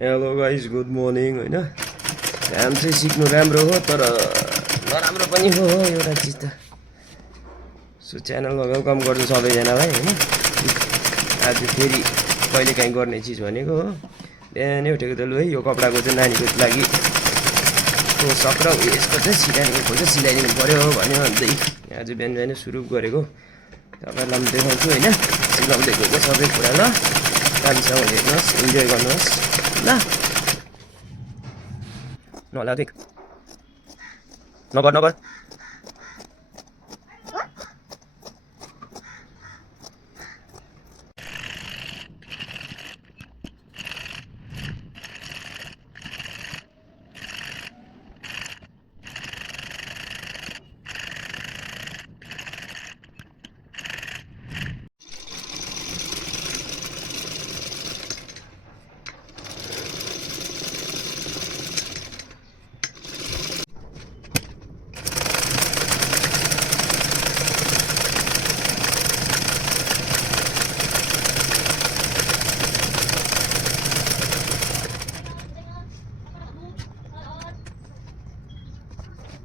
Hello guys, good morning होइन। काम चाहिँ सिक्नु राम्रो हो, तर नराम्रो पनि हो एउटा चिज त। सो च्यानलमा वेलकम गर्छु सबैजनालाई होइन। आज फेरि कहिलेकाहीँ गर्ने चिज भनेको हो, बिहानै उठेको त लु है, यो कपडाको चाहिँ नानीको लागि सक र यसको चाहिँ सिलाइदिएको चाहिँ सिलाइदिनु पऱ्यो भन्यो। अन्त आज बिहान बिहानै सुरु गरेको तपाईँहरूलाई पनि देखाउँछु होइन, सिलाउँदैको सबै कुरा। ल राम्रोसँग हेर्नुहोस्, इन्जोय गर्नुहोस् ल। नला देख, नगर नगर।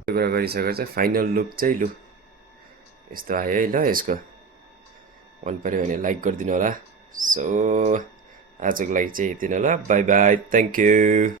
कुरा गरिसकेर चाहिँ फाइनल लुक चाहिँ लु यस्तो आयो है। ल यसको मन पऱ्यो भने लाइक गरिदिनु होला। सो आजको लागि चाहिँ यति नै ल, बाई बाई, थ्याङ्क यू।